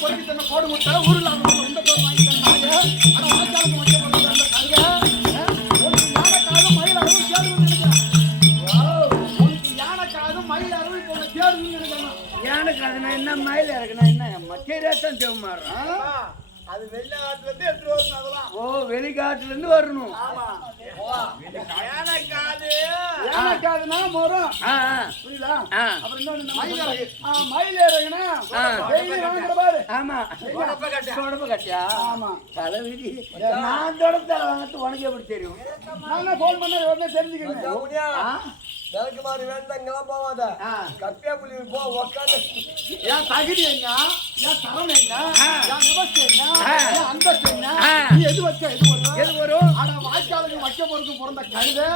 பொறுக்கி தந்த கோடு முட்டை ஊரில் இந்த பேர் வாங்கி தந்தாங்க. ஆனால் வாய்க்காலுக்கு வைக்க போகிறது அந்த கருக யானைக்காக மயில் அளவு கேடு உனக்கு யானைக்காக மயில் அளவு இப்போ உனக்கு கேடு நினைக்கிறேன். யானைக்காகனா என்ன மயில் இறக்குனா என்ன மச்சேரியாத்தான் தேவை மாறுறோம். அது வெளிநாட்டுல இருந்து எடுத்து வரணும். ஓ வெளிக்காட்டுல இருந்து வரணும். யானைக்காதுனா மரம் புரியுதா? அப்புறம் இன்னொன்னு மயில் இறகுனா பாரு. ஆமா தொடப்ப கட்டியா? ஆமா தலைவிதி. நான் தொடப்ப வாங்கத்து உனக்கு எப்படி தெரியும்? நான் போன் பண்ண உடனே தெரிஞ்சுக்கிறேன். விளக்கு மாதிரி வேண்டாங்கலாம் போவாத கப்பியா புள்ளி போ உக்காந்து என் தகுதி என்ன, என் தரம் என்ன, என் விவசாயம் என்ன, என் அந்தஸ்து என்ன, நீ எது வச்ச எது வரும்? ஆனா வாய்க்காலுக்கு வைக்க போறதுக்கு பிறந்த கழுதை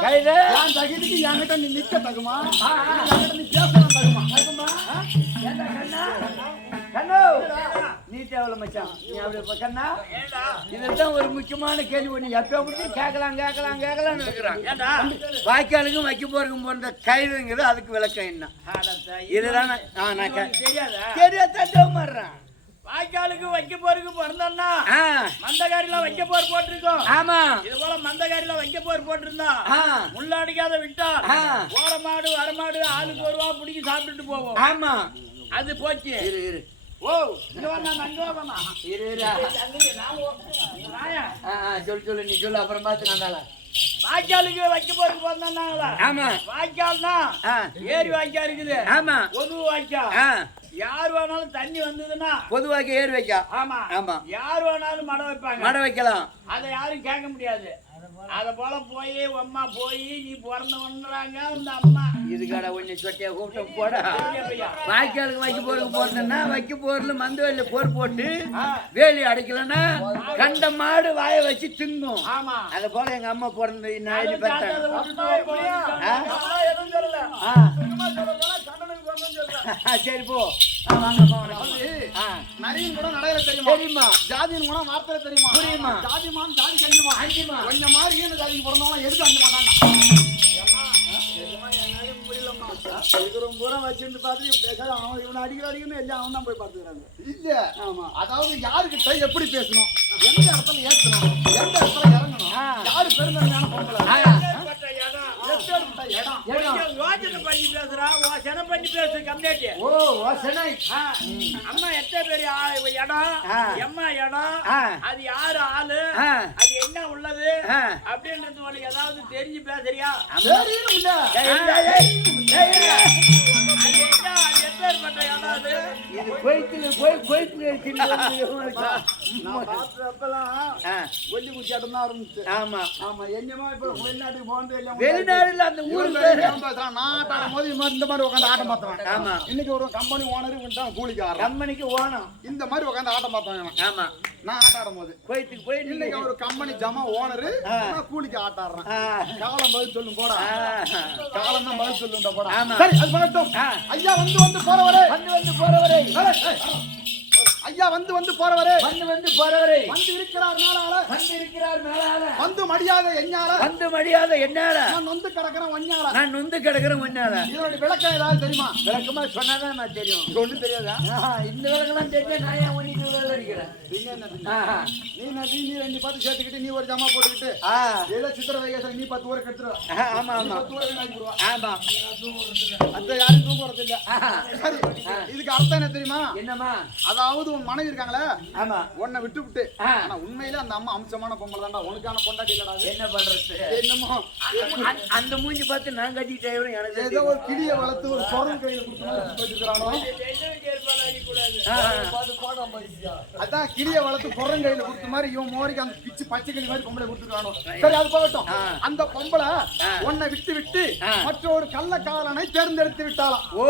என் தகுதிக்கு என்கிட்ட நீ நிக்க தகுமா? என்கிட்ட நீ பேசலாம் தகுமா? நீ தேவல மச்சான் நீ அப்படி கண்ணா இதுதான் ஒரு முக்கியமான கேள்வி. ஒண்ணு எப்ப எப்படி கேட்கலாம்னு இருக்கிறான். வாய்க்காலுக்கும் வைக்க போறதுக்கும் போன்ற கயிறுங்கிறது அதுக்கு விளக்கம் என்ன? இதுதான் தெரியாதான் மாறுறான். வாய்க்காலுக்கு வைக்க போருக்கு பிறந்தோம்னா மந்தகாரில வைக்க போர் போட்டிருக்கோம். ஆமா இது போல மந்தகாரில வைக்க போர் போட்டிருந்தா முள்ளாடிக்காத விட்டா ஓர மாடு வரமாடு ஆளுக்கு ஒரு ரூபா பிடிக்கி சாப்பிட்டுட்டு போவோம். ஆமா அது போச்சு. இரு ஓ இங்க வந்தா சொல்லு நீ சொல்லு அப்புறம் பார்த்து நான் வாய்க்காலுக்கு வைக்க போருக்கு பிறந்தோம்னாங்களா? ஆமா வாய்க்கால்னா ஏரி வாய்க்கா இருக்குது. ஆமா பொது வாய்க்கா. யார் வேணாலும் தண்ணி வந்ததுன்னா பொதுவாக ஏர் வைக்கா. ஆமா ஆமா யார் வேணாலும் மடை வைப்பாங்க. மடை வைக்கலாம். அதை யாரும் கேட்க முடியாது. அத போல போய் அம்மா போய் நீ பிறந்தவன்றாங்க இந்த அம்மா இதுக்காட ஒண்ணு சொட்டையா கூட்டம் போட வாய்க்காலுக்கு வைக்க போறதுக்கு போறதுன்னா வைக்க போறதுல மந்த வேலையில போர் போட்டு வேலி அடைக்கலன்னா கண்ட மாடு வாய வச்சு திங்கும். ஆமா அத போல எங்க அம்மா பிறந்த நாயில பார்த்தேன். சரி போ நரியின் கூட நடையில தெரியுமா? ஜாதியின் கூட வார்த்தை தெரியுமா? புரியுமா? ஜாதிமான் ஜாதி கஞ்சுமா அஞ்சுமா கொஞ்சம் மாதிரி ஈன ஜாதிக்கு பிறந்தவங்க எதுக்கு அஞ்ச மாட்டாங்க? பூரா வச்சுட்டு பார்த்து அவன் இவனை அடிக்கணும்னு எல்லாம் அவன் தான் போய் பார்த்துக்கிறாங்க. இல்ல ஆமா அதாவது யாருக்கிட்ட எப்படி பேசணும், எந்த இடத்துல ஏற்றணும், எந்த இடத்துல இறங்கணும், யாரு பெருந்தன்மையான பொம்பளை பண்ணி பேசுறா பண்ணி பேசு கம்மியாட்டி. ஓ அம்மா எத்தனை பேர் இடம் எம்மா இடம் அது யாரு ஆளு அது என்ன உள்ளது அப்படின்றது உனக்கு ஏதாவது தெரிஞ்சு பேசுறியா? எப்பேற்பட்ட இடம் அது? இது கோயித்துல போய் கோயித்துல கொல்லி குச்சி இடம் தான் ஆரம்பிச்சு. ஆமா ஆமா என்னமா இப்ப வெளிநாட்டுக்கு போனது வெளிநாடுல அந்த ஊருக்கு நாட்டாடும் போது இந்த மாதிரி உட்காந்து ஆட்டம் பார்த்தவன். ஆமா இன்னைக்கு ஒரு கம்பெனி ஓனரு கூலிக்கு கம்பெனிக்கு ஓனம் இந்த மாதிரி உட்காந்து ஆட்டம் பார்த்தவன். ஆமா நான் ஆட்டாடும் போது கோயிலுக்கு போய் இன்னைக்கு ஒரு கம்பெனி ஜமா ஓனரு கூலிக்கு ஆட்டாடுறேன். காலம் பதில் சொல்லும் போடா, காலம் தான் பதில் சொல்லும் போடா. சரி அது பண்ணட்டும். ஐயா வந்து போறவரே ஐயா வந்து போறவரே வந்து இருக்கிறார் மேலால வந்து மடியாத என்னால நான் நொந்து கிடக்குறேன் ஒன்னால. இதோட விளக்கம் ஏதாவது தெரியுமா? விளக்கமா சொன்னாதான் நான் தெரியும். இது ஒண்ணும் தெரியாதா? இந்த விளக்கெல்லாம் தெரிஞ்சா நான் ஏன் ஒண்ணுக்கு வேலை இருக்கிறேன். நீ ரெண்டு பார்த்து சேர்த்துக்கிட்டு நீ ஒரு ஜமா போட்டுக்கிட்டு ஏதோ சித்திர வைகாசம் நீ 10 ஊரை கெடுத்துருவா. ஆமா ஆமா 10 ஊரை ஆகிடுவா. ஆமா அந்த யாரும் தூங்க வரது இல்ல. சரி இதுக்கு அர்த்தம் என்ன தெரியுமா? என்னமா? அதாவது உன் மனைவி இருக்காங்களே ஆமா உன்னை விட்டு ஆனா உண்மையில அந்த அம்மா அம்சமான பொம்பளை தான்டா, உனக்கான பொண்டாட்டி இல்லடா. என்ன பண்றது? என்னமோ அந்த மூஞ்சி பார்த்து நான் கட்டிட்டேன். எனக்கு ஏதோ ஒரு கிளிய வளர்த்து ஒரு சொரம் கையில கொடுத்துருக்கானோ. அதான் கிளிய வளர்த்து சொரம் கையில கொடுத்த மாதிரி இவன் மோரிக்கு அந்த பிச்சு பச்சை கிளி மாதிரி பொம்பளை கொடுத்துருக்கானோ. சரி அது போகட்டும். அந்த பொம்பளை உன்னை விட்டு மற்றொரு கள்ளக்காதலனை தேர்ந்தெடுத்து விட்டாலாம். ஓ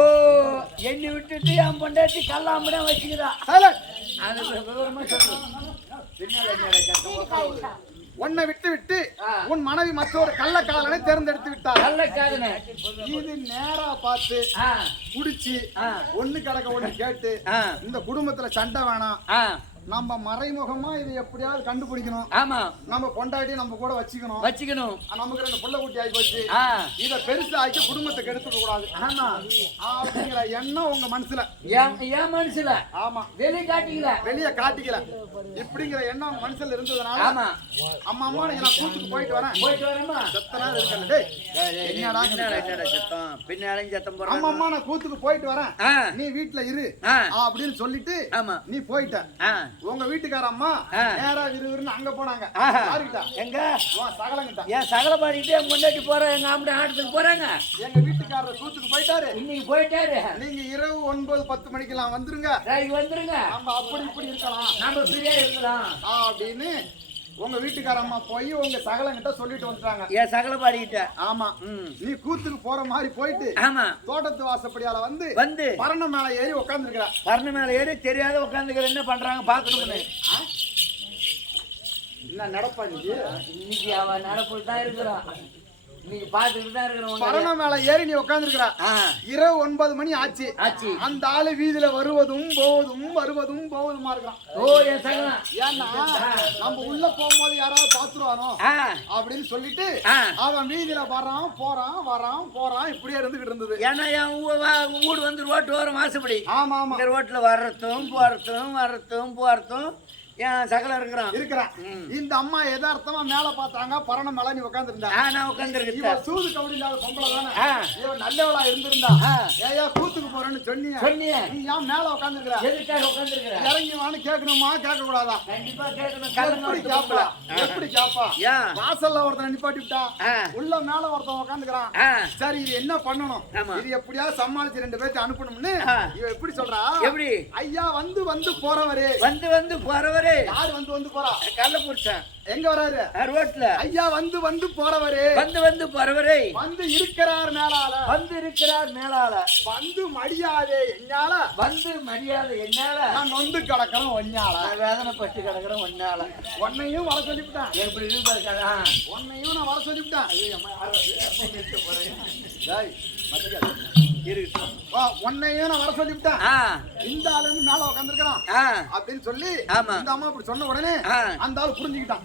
என்னை விட்டுட்டு என் பொண்டாட்டி கல்லாம்படம் வச்சுக்கிறா. உன்னை விட்டு உன் மனைவி மற்றொரு கள்ளக்காதலனை தேர்ந்தெடுத்து விட்டார். கள்ளக்காதலனை இது நேரா பார்த்து குடிச்சு ஒண்ணு கிடக்க ஒண்ணு கேட்டு இந்த குடும்பத்துல சண்டை வேணாம், நம்ம மறைமுகமா இதை எப்படியாவது கண்டுபிடிக்கணும். ஆமா, நம்ம பொண்டாட்டி நம்ம கூட வச்சுக்கணும். நமக்கு 2 புள்ள குட்டி ஆகி போச்சு, இத பெருசா ஆக்கி குடும்பத்தை கெடுத்துக்க கூடாது. ஆமா, அப்படிங்கிற எண்ணம் உங்க மனசுல. என் மனசுல. ஆமா, வெளியே காட்டிக்கல இப்படிங்கிற எண்ணம் உங்க மனசுல இருந்ததுனால ஆமா, அம்மா நீங்க நான் கூட்டுக்கு போயிட்டு வரேம்மா. செத்தனா இருக்கல. டேய் என்னடா சத்தம் பின்னாலையும் சத்தம் போற. அம்மா நான் கூத்துக்கு போயிட்டு வரேன், நீ வீட்ல இரு அப்படின்னு சொல்லிட்டு நீ போயிட்ட. உங்க வீட்டுக்கார அம்மா நேரா விறுவிறுன்னு அங்க போனாங்க. யாருக்கிட்ட? எங்க சகலங்கிட்ட. ஏன் சகல பாடிட்டு முன்னாடி போறேன், எங்க ஆம்பளை ஆட்டத்துக்கு போறாங்க. எங்க வீட்டுக்காரர் கூத்துக்கு போயிட்டாரு, இன்னைக்கு போயிட்டாரு. நீங்க இரவு 9-10 மணிக்கெல்லாம் வந்துருங்க. நம்ம அப்படி இப்படி இருக்கலாம், நம்ம ஃப்ரீயா இருக்கலாம் அப்படின்னு உங்க வீட்டுக்கார அம்மா போய் உங்க சகலங்கிட்ட சொல்லிட்டு வந்துட்டாங்க. ஏன் சகல பாடிக்கிட்ட? ஆமா, நீ கூத்துக்கு போற மாதிரி போயிட்டு ஆமா தோட்டத்து வாசப்படியால வந்து பரண மேல ஏறி உட்காந்துருக்கிற. பரண மேல ஏறி தெரியாத உட்காந்துக்கிற. என்ன பண்றாங்க பாக்கணும்னு. என்ன நடப்பா இன்னைக்கு அவ நடப்புல தான் இருக்கிறான். நீங்க பாத்துக்கிட்டு தான் இருக்கிறோம். பரண மேல ஏறி நீ உட்காந்துருக்கிற. இரவு 9 மணி ஆச்சு. அந்த ஆளு வீதியில வருவதும் போவதுமா இருக்கான். ஓ என் சகலம். ஏன்னா நம்ம உள்ள போகும்போது யாராவது பாத்துருவானோ அப்படின்னு சொல்லிட்டு அவன் வீதியில வரான் போறான் இப்படியே இருந்துகிட்டு இருந்தது. ஏன்னா என் வீடு வந்து ரோட்டு வரும் வாசப்படி. ஆமா ஆமா, இந்த ரோட்ல வர்றதும் போறதும் என் சகலம் இருக்கிறான். இந்த அம்மா எதார்த்தமா மேல பாத்தாங்க, பரண மேல நீ உட்கார்ந்து இருந்தா. நான் உட்கார்ந்துருக்கேன். சூது கபடி இல்லாத பொம்பளை தானே, இவன் நல்லவளா இருந்திருந்தா ஏயா கூத்துக்கு போறேன்னு சொன்னிய, நீ ஏன் மேல உட்கார்ந்துருக்கிற? எதுக்காக உட்கார்ந்துருக்கிற? இறங்கி வான்னு கேட்கணுமா கேட்க கூடாதா? கண்டிப்பா கேட்கணும். எப்படி கேப்பா? வாசல்ல ஒருத்தன் நிப்பாட்டி விட்டா, உள்ள மேல ஒருத்தன் உட்காந்துக்கிறான். சரி இது என்ன பண்ணணும், இது எப்படியாவது சமாளிச்சு 2 பேர்த்து அனுப்பணும்னு இவ எப்படி சொல்றா? எப்படி? ஐயா வந்து போறவரே. யாரு வந்து போறா? கள்ளப்புருஷன். எங்க வராரு? ரோட்ல. ஐயா வந்து போறவரே. வந்து இருக்கிறார் மேலால. வந்து மடியாதே என்னால. நான் நொந்து கிடக்கிறேன் ஒன்னால. வேதனைப்பட்டு கிடக்கிறேன் ஒன்னால. உன்னையும் வர சொல்லிவிட்டேன். எப்படி இருப்பாரு? உன்னையும் நான் வர சொல்லிவிட்டேன். உன்னையும் நான் வர சொல்லிவிட்டேன். இந்த ஆளு மேல உட்காந்துருக்கான் அப்படின்னு சொல்லி இந்த அம்மா அப்படி சொன்ன உடனே அந்த ஆளு புரிஞ்சுக்கிட்டான்.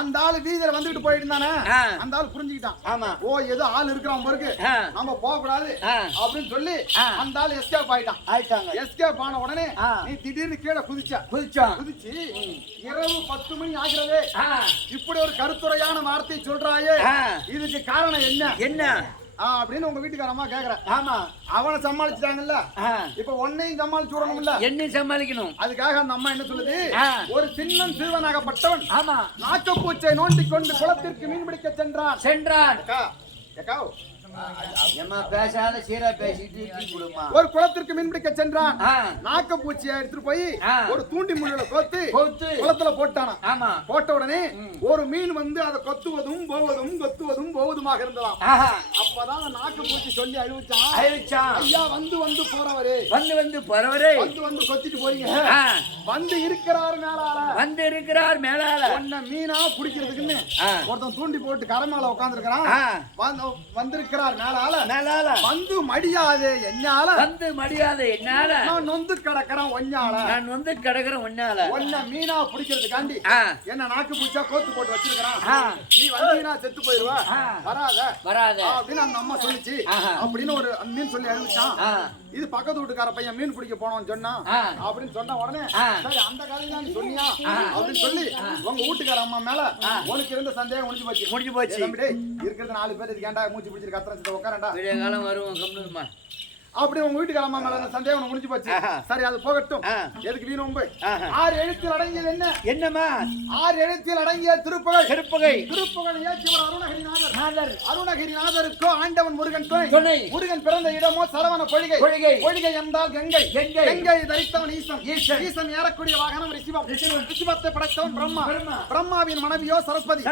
அந்த ஆளு வீதியில வந்துட்டு போயிட்டு இருந்தானே, அந்த ஆளு புரிஞ்சுக்கிட்டான். ஓ ஏதோ ஆள் இருக்கிறான் பிறகு நம்ம போக கூடாது அப்படின்னு சொல்லி அந்த ஆளு எஸ்கேப் ஆயிட்டாங்க. எஸ்கேப் ஆன உடனே நீ திடீர்னு கீழே குதிச்சு இரவு 10 மணி ஆகிறதே இப்படி ஒரு கருத்துரையான வார்த்தை சொல்றாயே, இதுக்கு காரணம் என்ன அப்படின்னு உங்க வீட்டுக்கார அம்மா கேக்குற. ஆமா, அவனை சமாளிச்சுட்டாங்கல்ல, இப்ப உன்னையும் சமாளிச்சு விடணும்ல. என்னையும் சமாளிக்கணும். அதுக்காக அந்த அம்மா என்ன சொல்லுது? ஒரு சின்னம் சிறுவனாகப்பட்டவன் நாக்கப்பூச்சை நோண்டிக் கொண்டு குளத்திற்கு மீன் பிடிக்க சென்றான். பேசாத சீரா பேசிட்டு ஒரு குளத்திற்கு மீன் பிடிக்க சென்றான். நாக்கப்பூச்சியை எடுத்துட்டு போய் ஒரு தூண்டி முள்ளுல கோத்து குளத்துல போட்டானா. போட்ட உடனே ஒரு மீன் வந்து அதை கொத்துவதும் போவதுமாக இருந்ததாம். அப்பதான் நாக்கப்பூச்சி சொல்லி அழிவுச்சான். ஐயா வந்து போறவரே, வந்து கொத்திட்டு போறீங்க. வந்து இருக்கிறார் மேலால. உன்னை மீனா பிடிக்கிறதுக்குன்னு ஒருத்தன் தூண்டி போட்டு கரை மேல உட்கார்ந்து வந்திருக்கிறார் மேலால. வந்து மடியாதே என்னால. நான் நொந்து கிடக்கிறேன் ஒன்னால. உன்னை மீனா பிடிக்கிறதுக்காண்டி என்ன நாக்கு பூச்சா கோத்து போட்டு வச்சிருக்கிறான். நீ வந்தீங்கன்னா செத்து போயிருவா, வராத அப்படின்னு அந்த அம்மா சொல்லிச்சு. அப்படின்னு ஒரு மீன் சொல்லி அழுவிச்சான். இது பக்கத்து வீட்டுக்கார பையன் மீன் பிடிக்க போனோம்னு சொன்னா அப்படின்னு சொன்ன உடனே சரி அந்த கதைதான் நீ சொன்னியா அப்படின்னு சொல்லி உங்க வீட்டுக்கார அம்மா மேல உனக்கு இருந்த சந்தேகம் முடிஞ்சு போச்சு. இருக்கிறது 4 பேர் இதுக்கு ஏன்டா மூச்சு பிடிச்சிட்டு கத்துறேன் உட்காரண்டா காலம் வருவோம் அப்படி உங்க வீட்டுக்கு அம்மா மேல சந்தேகம் முடிஞ்சு போச்சு. சரி அது போகட்டும், எதுக்கு வீண் வம்பு? 6 எழுத்தில் அடங்கியது என்னமா? 6 எழுத்தில் அடங்கிய திருப்புகை இயற்றியவர் அருணகிரிநாதருக்கோ ஆண்டவன் முருகன் துணை. முருகன் பிறந்த இடமோ சரவண பொழிகை என்றால் கங்கை தரித்தவன் ஈசன் ஏறக்கூடிய வாகனம் ரிஷிவத்தை படைத்தவன் பிரம்மாவின் மனைவியோ சரஸ்வதி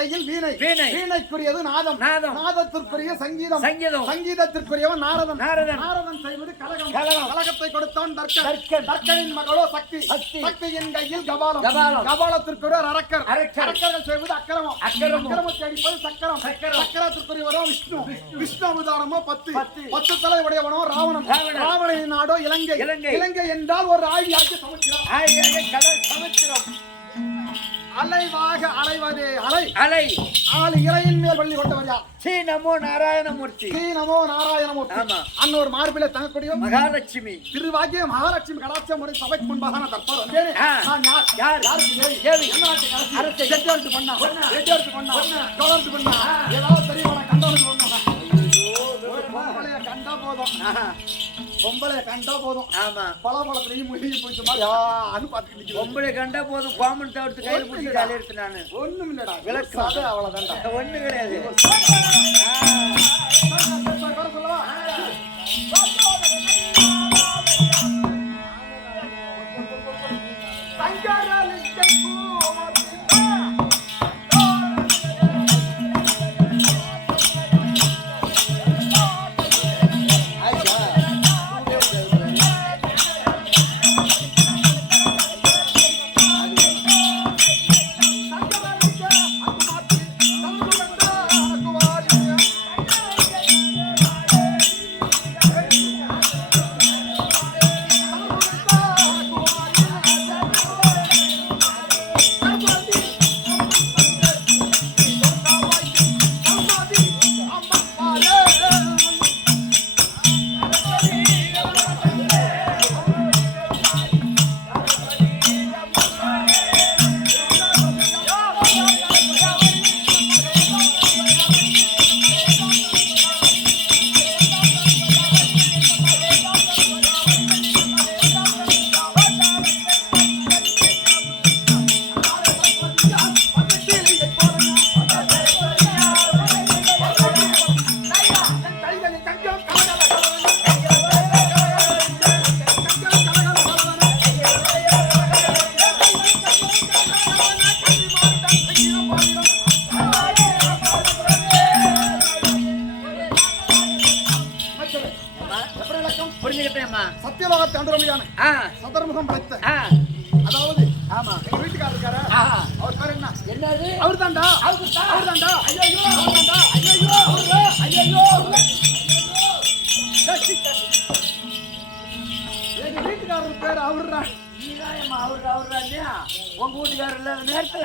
கையில் வீணைக்குரியது நாதம். நாதத்திற்குரிய சங்கீதத்திற்குரியவன் நாரதன். நாரதன் செய்வது கலகம். கலகத்தை கொடுத்தான் தர்க்கன். தர்க்கனின் மகளோ சக்தி. சக்தியின் கையில் கபாலம். கபாலத்திற்கு ஒரு அரக்கர். அரக்கர்கள் செய்வது அக்கிரமம். அக்கிரமத்தை அடிப்பது சக்கரம். சக்கரத்திற்குரியவரோ விஷ்ணு. விஷ்ணு அவதாரமோ 10 தலை உடையவனோ ராவணன். ராவணனின் நாடோ இலங்கை. இலங்கை என்றால் ஒரு ஆழியாகிய சமுத்திரம். அலைவாக அலைவதே அலை. ஆளு இலையின் மேல் பள்ளி கொண்டவர் யார்? ஸ்ரீ நமோ நாராயணமூர்த்தி. அன்னோர் மார்பிலே தங்கக்கூடிய மகாலட்சுமி. திருவாகிய மகாலட்சுமி கடாட்சியம் ஒரு சபைக்கு முன்பாக நான் தற்போது வந்தேன். நான் யார்? என்ன நாட்டு அரசு? எட்டு பண்ணா தொடர்ந்து பண்ணா ஏதாவது தெரியுமா? கண்டவனுக்கு பண்ணா பொம்பளை கண்டா போதும். ஆமா, பழத்தையும் முழுகி போச்சு மாதிரி பாத்துக்கிட்டு பொம்பளை கண்டா போதும். கோமன் தவிர்த்து கையில் பிடிச்சி காலி எடுத்து நானு ஒண்ணும் இல்லடா. விளக்காத அவ்வளவுதான். ஒண்ணு கிடையாது. சொல்லவா? சத்தியலோகத்தை அன்றமையான சதர்முகம் படைத்த அதாவது ஆமா எங்க வீட்டுக்காரர் இருக்காரு. அவர் பேர் என்ன? என்னது? அவர் தான்டா. எங்க வீட்டுக்காரர் பேர் அவர்ரா. நீதாயம்மா அவர்ரா இல்லையா? உங்க வீட்டுக்காரர் இல்லாத நேரத்துல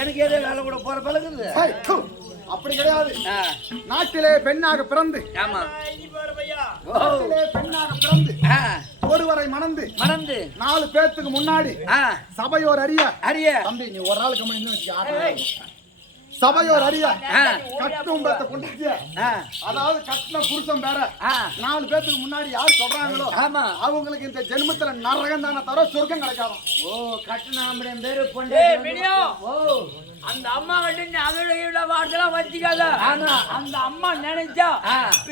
எனக்கு ஏதோ வேலை கூட போற பழகுது. அப்படி கிடையாது. நாட்டிலே பெண்ணாக பிறந்து ஆமா நாட்டிலே பெண்ணாக பிறந்து ஒருவரை மணந்து 4 பேத்துக்கு முன்னாடி சபையோர் அறிய தம்பி நீ ஒரு ஆள் கம்பெனி வச்சு சபையோர் அறிய கட்டும் பேத்த கொண்டாடிய அதாவது கட்டின புருஷன் பேர 4 பேத்துக்கு முன்னாடி யார் சொல்றாங்களோ அவங்களுக்கு இந்த ஜென்மத்துல நரகம் தானே தவிர சொர்க்கம் கிடைக்காது. ஓ கட்டின பேரு பொண்ணு. அந்த அம்மா கிட்ட அதோட வார்த்தைலாம் வச்சுக்காத. அந்த அம்மா நினைச்சா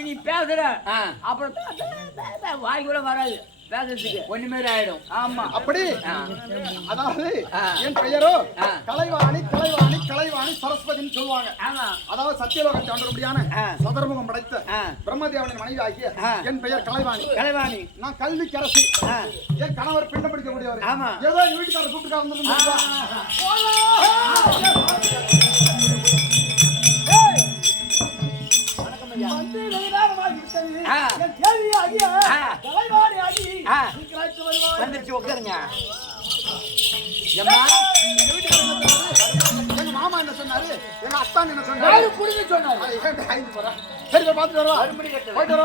நீ பேசுற அப்புறம் வாய் கூட வராது பேசுறதுக்கு ஒண்ணுமே ஆயிடும். ஆமா அப்படி அதாவது என் பெயரோ கலைவாணி சரஸ்வதினு சொல்லுவாங்க. அதாவது சத்தியலோகத்தை அன்றபடியான சதர்முகம் படைத்த பிரம்மதேவனின் மனைவி ஆகிய என் பெயர் கலைவாணி. நான் கல்விக்கரசி. என் கணவர் பிண்டம் பிடிக்க முடியாது. ஏதோ என் வீட்டுக்காரர் கூப்பிட்டு வந்துருச்சு உட்காருங்க. எங்க மாமா என்ன சொன்னாரு? எங்க அத்தான் என்ன சொன்னாரு? சொன்னாரு. சரி பார்த்துட்டு வருவா.